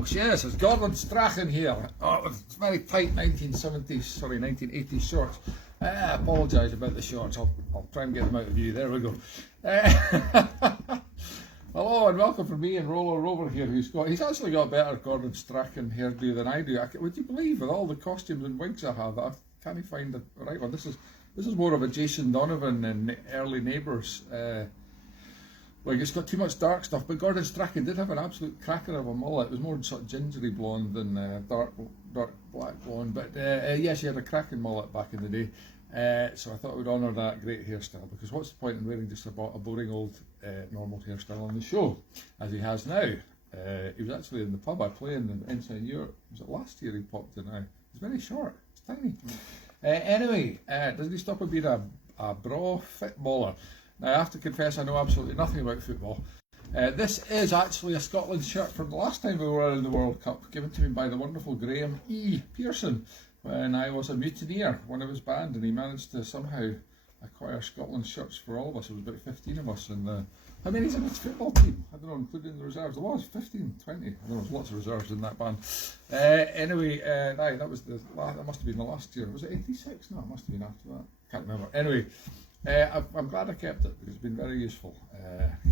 folks. Yes, it's Gordon Strachan here. Oh, it's very tight 1980s shorts. I apologise about the shorts. I'll try and get them out of view. There we go. Hello and welcome from me and Roller Rover here. He's actually got a better Gordon Strachan hairdo than I do. Would you believe, with all the costumes and wigs I have, I can't find the right one. This is more of a Jason Donovan and Early Neighbours. Like, it's got too much dark stuff, but Gordon Strachan did have an absolute cracker of a mullet. It was more sort of gingery blonde than dark black blonde, but yes, he had a cracking mullet back in the day. So I thought I would honour that great hairstyle, because what's the point in wearing just a boring old normal hairstyle on the show, as he has now. He was actually in the pub I play in Ensign Europe. Was it last year he popped in? He's very short, it's tiny. Anyway, doesn't he stop at being a bra footballer? Now, I have to confess, I know absolutely nothing about football. This is actually a Scotland shirt from the last time we were in the World Cup, given to me by the wonderful Graham E. Pearson when I was a mutineer when I was banned, and he managed to somehow acquire Scotland shirts for all of us. There was about 15 of us, and how many's in its football team? I don't know, including the reserves. There was 15, 20. There was lots of reserves in that band. Anyway, that was that must have been the last year. Was it 86? No, it must have been after that. Can't remember. Anyway. I'm glad I kept it, because it's been very useful.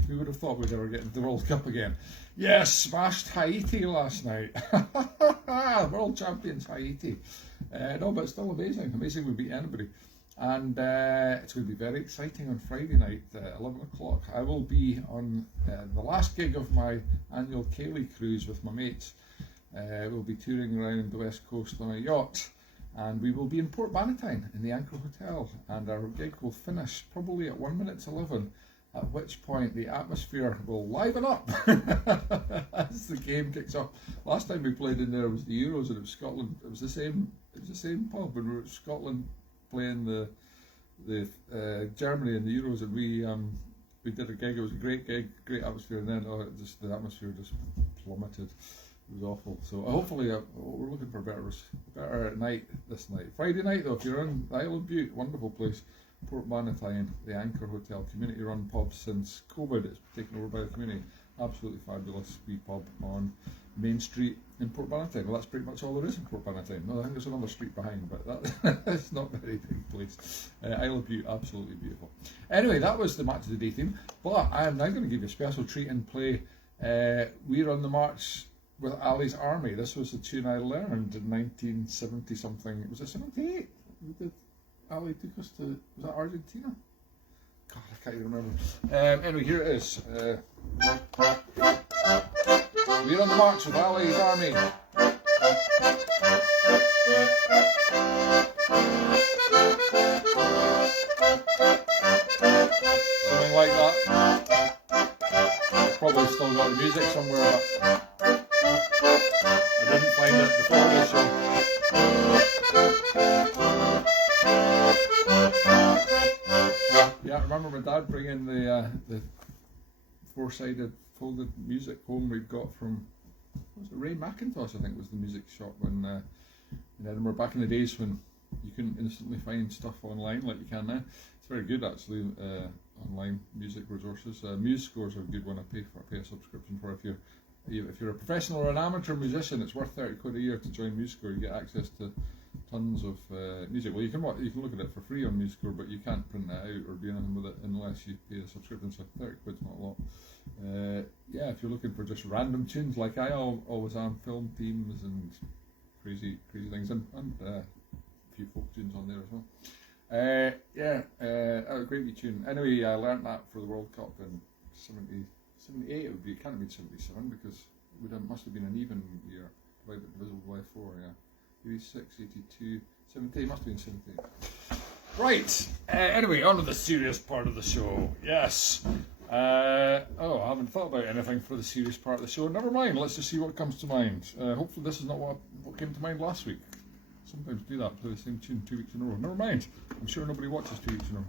Who would have thought we'd ever get into the World Cup again? Yes, smashed Haiti last night. World Champions Haiti. No, but it's still amazing. Amazing we beat anybody. And it's going to be very exciting on Friday night, 11 o'clock. I will be on the last gig of my annual Cayley cruise with my mates. We'll be touring around the west coast on a yacht. And we will be in Port Bannatyne in the Anchor Hotel, and our gig will finish probably at 1:11, at which point the atmosphere will liven up as the game kicks off. Last time we played in there was the Euros, and it was Scotland. It was the same pub, and we were Scotland playing the Germany in the Euros, and we did a gig. It was a great gig, great atmosphere, and then the atmosphere just plummeted. It was awful. So hopefully we're looking for a better night this night. Friday night though, if you're in the Isle of Bute, wonderful place, Port Bannatyne, the Anchor Hotel, community run pub since COVID. It's taken over by the community. Absolutely fabulous wee pub on Main Street in Port Bannatyne. Well, that's pretty much all there is in Port Bannatyne. No, I think there's another street behind, but that's not a very big place. Isle of Bute, absolutely beautiful. Anyway, that was the match of the day theme, but I am now going to give you a special treat and play We're on the March with Ali's Army. This was the tune I learned in 1970 something. Was it 78? Ali took us to, was that Argentina? God, I can't even remember. Anyway, here it is. We're on the March with Ali's Army. Something like that. I've probably still got the music somewhere, but I didn't find it before this show. Yeah, I remember my dad bringing the four-sided folded music home we'd got from, what was it, Ray McIntosh, I think was the music shop in Edinburgh, back in the days when you couldn't instantly find stuff online like you can now. It's very good actually, online music resources. MuseScore is a good one. I pay a subscription for. If you're a professional or an amateur musician, it's worth 30 quid a year to join MuseScore. You get access to tons of music. Well, you can look at it for free on MuseScore, but you can't print it out or do anything with it unless you pay a subscription. So 30 quid's not a lot. Yeah, if you're looking for just random tunes like I always am, film themes and crazy things, and a few folk tunes on there as well. Yeah, a great wee tune. Anyway, I learnt that for the World Cup in 78. It would be, it can't have been 77 because it must have been an even year, divisible by 4. Yeah, 86, 82, 70. Must have been 78. Right. Anyway, on to the serious part of the show. Yes. I haven't thought about anything for the serious part of the show. Never mind. Let's just see what comes to mind. Hopefully, this is not what came to mind last week. Sometimes do that, play the same tune 2 weeks in a row. Never mind. I'm sure nobody watches 2 weeks in a row.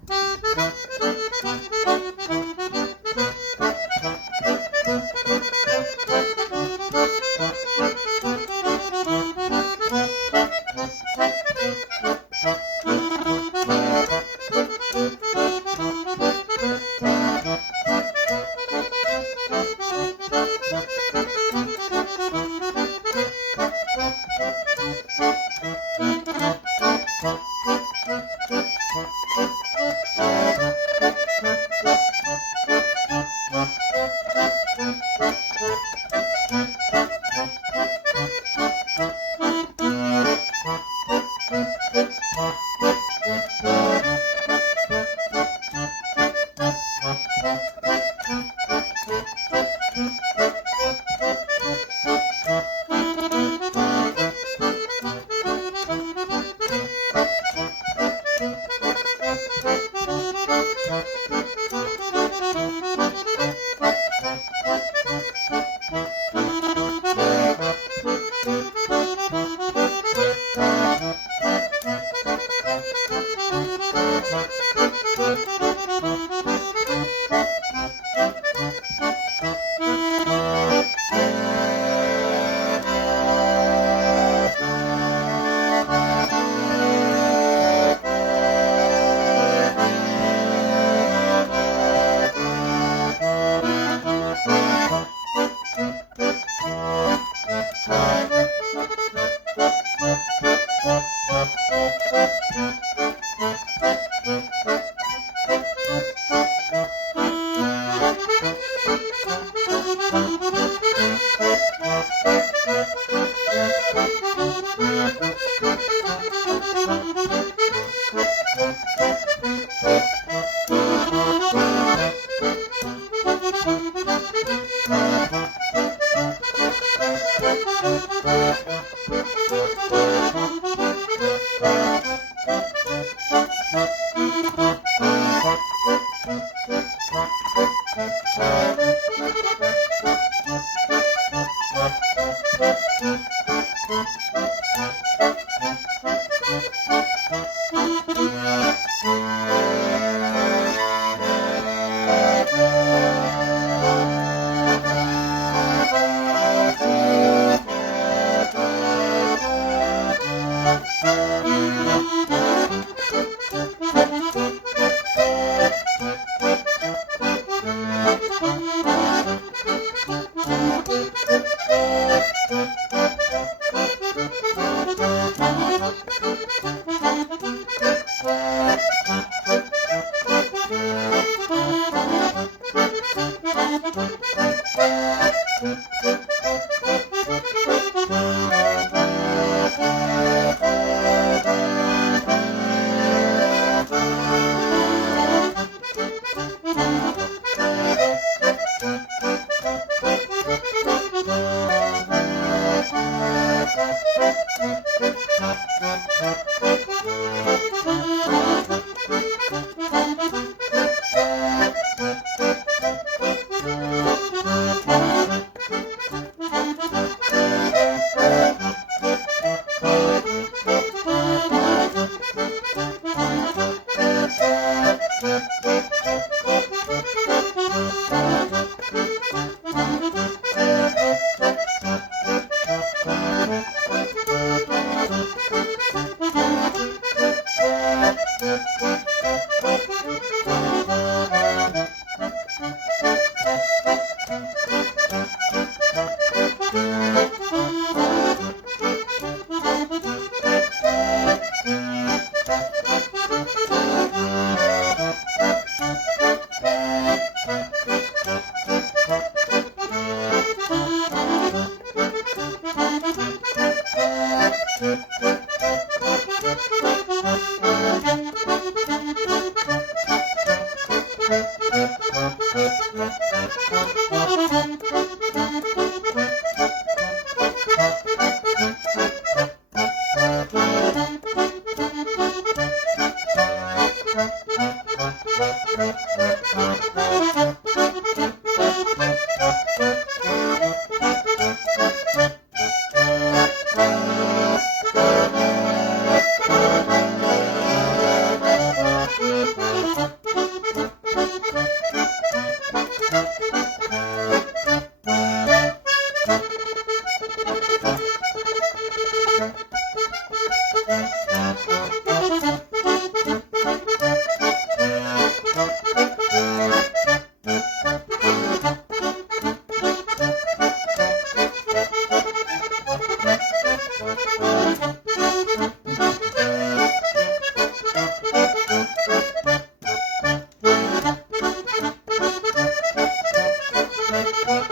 It's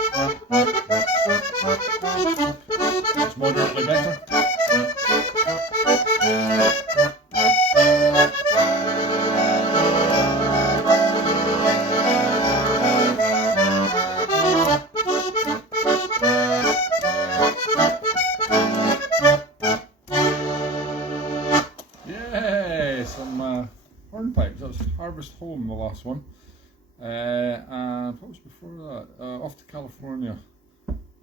moderately better. Yay! Some hornpipes. That was Harvest Home, the last one. And what was before that? Off to California.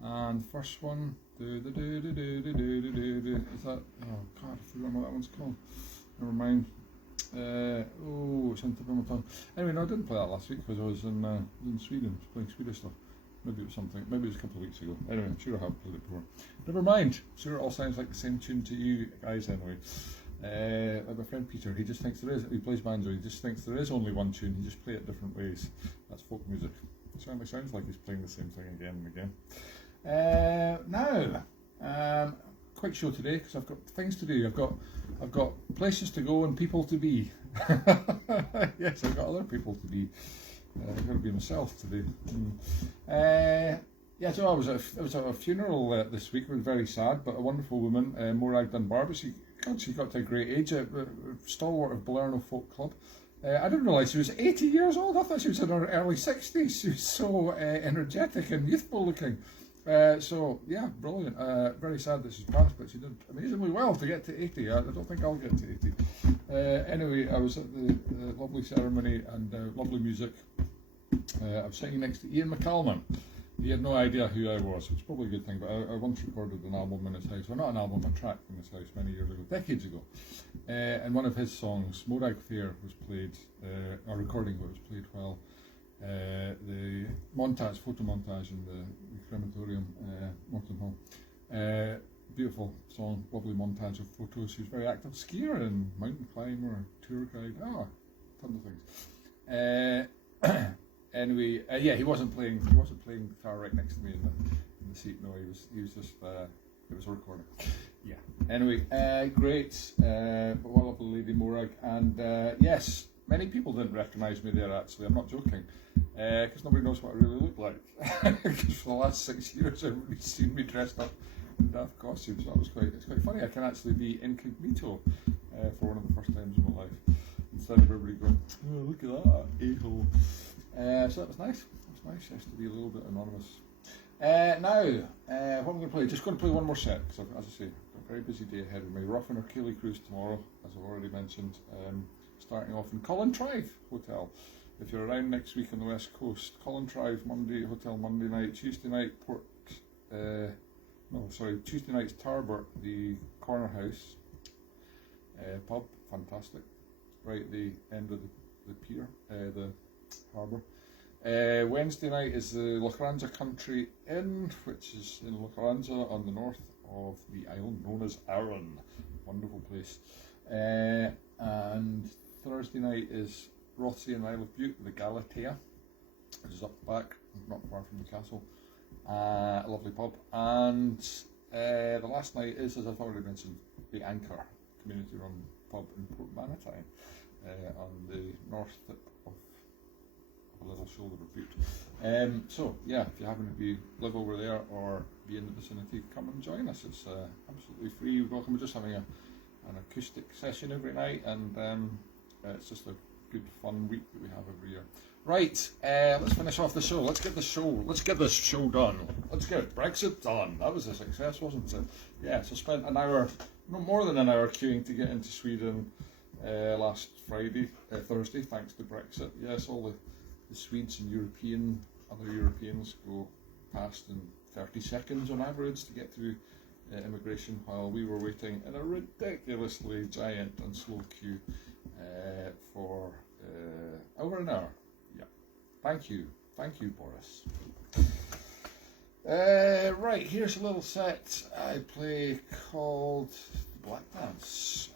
And the first one, is that, oh god, I forgot what that one's called. Never mind. It's on the tip of my tongue. Anyway, no, I didn't play that last week because I was in Sweden playing Swedish stuff. Maybe it was something, maybe it was a couple of weeks ago. Anyway, I'm sure I have played it before. Never mind. I'm sure it all sounds like the same tune to you guys anyway. Like my friend Peter, he just thinks he plays banjo, he just thinks there is only one tune, he just play it different ways. That's folk music. It certainly sounds like he's playing the same thing again and again. Now, quick show today because I've got things to do. I've got places to go and people to be. Yes, I've got other people to be. I've got to be myself today. Yeah, so I was at a funeral this week. It was very sad, but a wonderful woman, Morag Dunbar. But she got to a great age, a stalwart of Balerno Folk Club. I didn't realise she was 80 years old. I thought she was in her early 60s. She was so energetic and youthful looking. So yeah, brilliant. Very sad that she's passed, but she did amazingly well to get to 80. I don't think I'll get to 80. Anyway, I was at the lovely ceremony and lovely music. I was sitting next to Ian McCallum. He had no idea who I was, which is probably a good thing, but I once recorded an album in his house, well not an album, a track in his house many years ago, decades ago. And one of his songs, Morag Fair, was played, a recording that was played while the montage, photo montage in the crematorium, Morton Hall. Beautiful song, lovely montage of photos. He was very active skier and mountain climber, tour guide, tons of things. Anyway, yeah, he wasn't playing guitar right next to me in the seat. No, he was just it was a recording. Yeah. Anyway, great. But what a lovely lady, Morag, and yes, many people didn't recognise me there. Actually, I'm not joking, because nobody knows what I really look like. Because for the last 6 years, everybody's seen me dressed up in daft costumes. So it's quite funny. I can actually be incognito for one of the first times in my life, instead of everybody going, "Oh, look at that a-hole." So that was nice. It was nice just to be a little bit anonymous. Now, what I'm going to play, just going to play one more set, because as I say, I've got a very busy day ahead of me. We're off on our Keeley cruise tomorrow, as I've already mentioned, starting off in Collintrive Hotel. If you're around next week on the West Coast, Collintrive Hotel Monday night, Tuesday night Tuesday night's Tarbert, the Corner House pub, fantastic, right at the end of the pier, the harbour. Wednesday night is the Lochranza Country Inn, which is in Lochranza on the north of the island known as Arran. Wonderful place. And Thursday night is Rothsay and Isle of Bute, the Galatea, which is up the back, not far from the castle. A lovely pub. And the last night is, as I've already mentioned, the Anchor community run pub in Port Manatine, on the north tip of a little shoulder of Bute. So yeah, if you happen to live over there or be in the vicinity, come and join us. It's absolutely free. You're welcome. We're just having an acoustic session every night, and it's just a good fun week that we have every year. Right, let's finish off the show. Let's get this show done. Let's get Brexit done. That was a success, wasn't it? Yeah, so spent an hour, no more than an hour, queuing to get into Sweden last Thursday, thanks to Brexit. Yes, all the Swedes and other Europeans go past in 30 seconds on average to get through immigration, while we were waiting in a ridiculously giant and slow queue for over an hour. Yeah, thank you, Boris. Right, here's a little set I play called the Black Dance.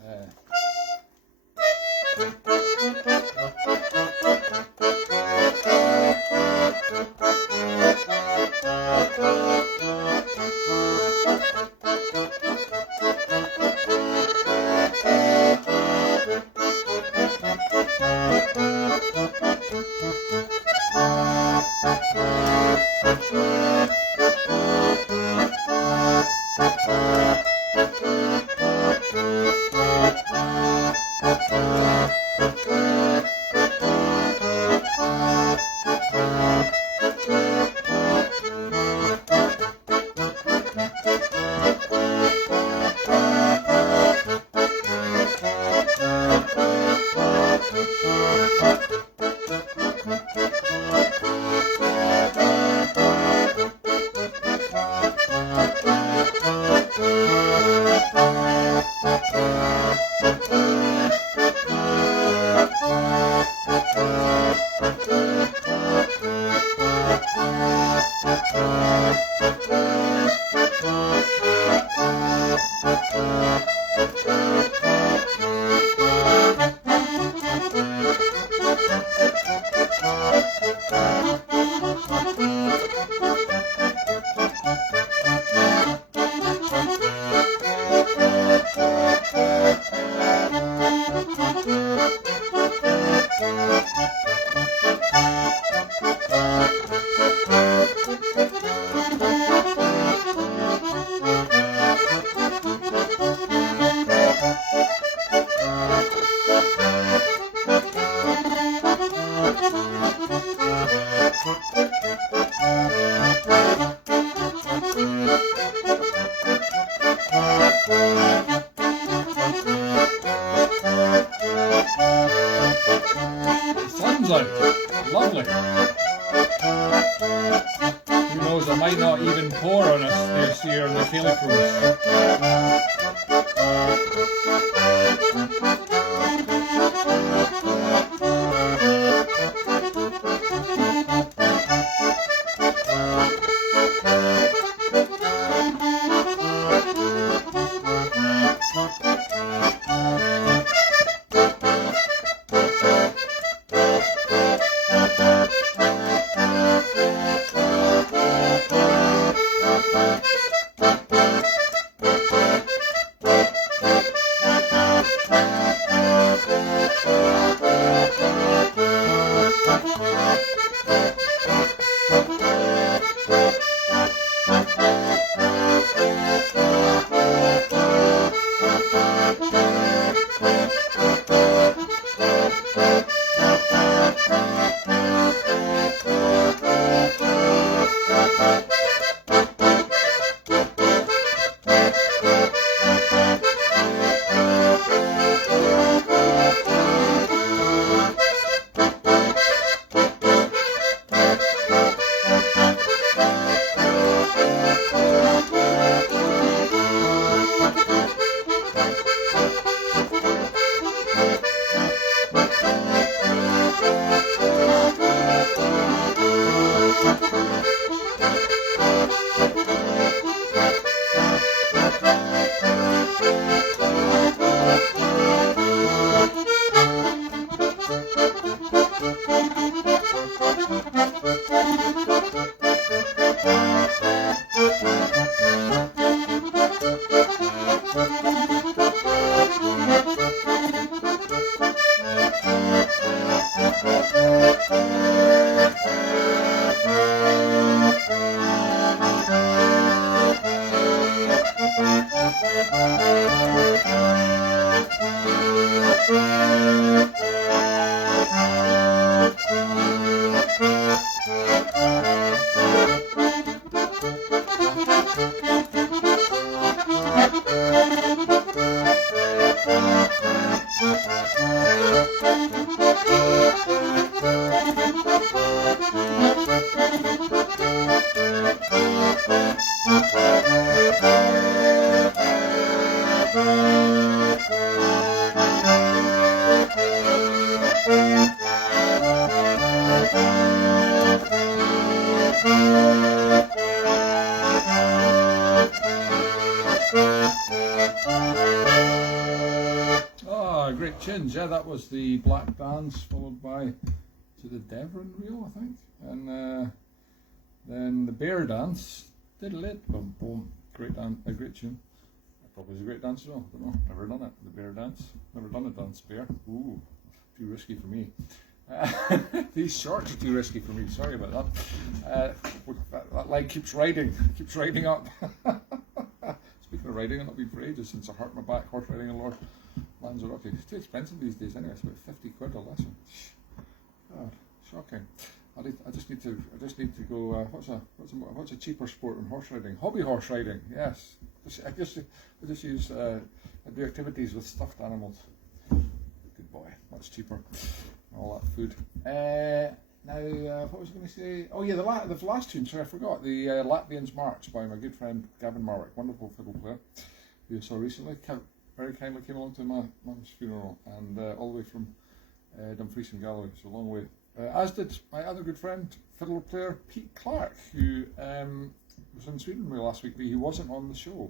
Sun's out. Lovely. Who knows, it might not even pour on us this year in the Kelly Cruise. Great chins, yeah, that was the black dance followed by to the Devon reel, I think, and then the bear dance, diddle it, boom boom, great dance, a great tune. Probably was a great dance as well, don't know, never done it, the bear dance, never done a dance bear, ooh, too risky for me. These shorts are too risky for me. Sorry about that. That leg keeps riding up. Speaking of riding, I've not been for ages since I hurt my back horse riding in Lord Lanzarote. It's too expensive these days anyway. It's about 50 quid a lesson. God, shocking. I just need to go. What's a cheaper sport than horse riding? Hobby horse riding. Yes. I just use do activities with stuffed animals. Good boy. That's cheaper. All that food. Now, what was I going to say? Oh yeah, the last tune. Sorry, I forgot. The Latvians March by my good friend Gavin Marwick, wonderful fiddle player, who I saw recently. Very kindly came along to my mum's funeral, and all the way from Dumfries and Galloway, so a long way. As did my other good friend, fiddle player Pete Clark, who was in Sweden with me last week, but he wasn't on the show.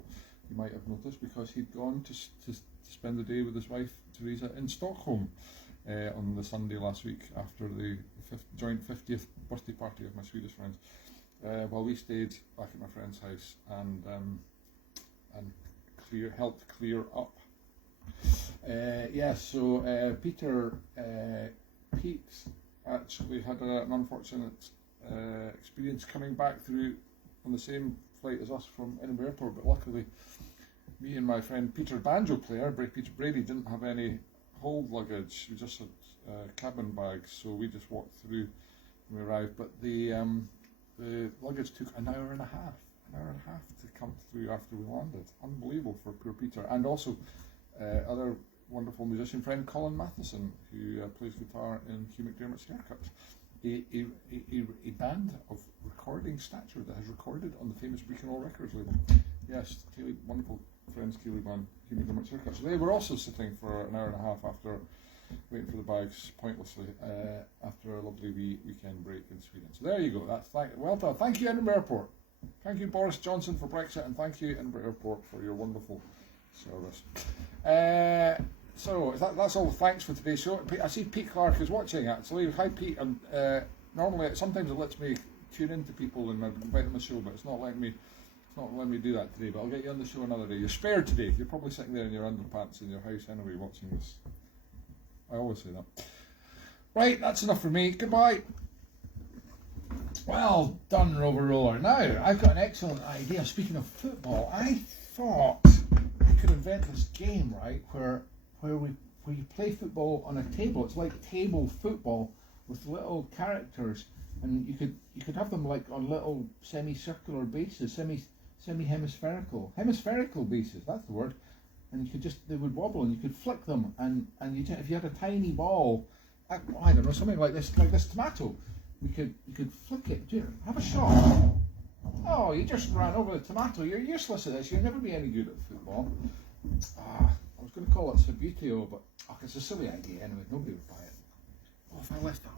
You might have noticed because he'd gone to spend the day with his wife Teresa in Stockholm on the Sunday last week after the joint 50th birthday party of my Swedish friends. While we stayed back at my friend's house and helped clear up. So Pete actually had an unfortunate experience coming back through on the same flight as us from Edinburgh Airport, but luckily me and my friend Peter, banjo player, Peter Brady, didn't have any hold luggage. We just had cabin bags, so we just walked through when we arrived. But the luggage took an hour and a half to come through after we landed. Unbelievable for poor Peter. And also other wonderful musician friend Colin Matheson, who plays guitar in Hugh McDermott's Haircut. A band of recording stature that has recorded on the famous Brechin Records label. Yes, wonderful friends, Keely Band, Hugh McDermott's Haircut. So they were also sitting for an hour and a half after waiting for the bags pointlessly after a lovely weekend break in Sweden. So there you go. Well done. Thank you, Edinburgh Airport. Thank you, Boris Johnson, for Brexit, and thank you, Edinburgh Airport, for your wonderful service. So that's all the thanks for today's show. I see Pete Clark is watching actually. Hi Pete. And normally sometimes it lets me tune into people and invite them on the show, but it's not letting me do that today. But I'll get you on the show another day. You're spared today. You're probably sitting there in your underpants in your house anyway, watching this. I always say that. Right, that's enough for me. Goodbye. Well done, Rover Roller. Now, I've got an excellent idea. Speaking of football, I thought I could invent this game, right, where you play football on a table. It's like table football with little characters, and you could have them like on little semicircular bases, semi-hemispherical bases. That's the word. And they would wobble, and you could flick them, and if you had a tiny ball, I don't know, something like this tomato, you could flick it. Have a shot. Oh, you just ran over the tomato. You're useless at this. You'll never be any good at football. I was going to call it Sabutio, but it's a silly idea anyway. Nobody would buy it. Oh, if I left that.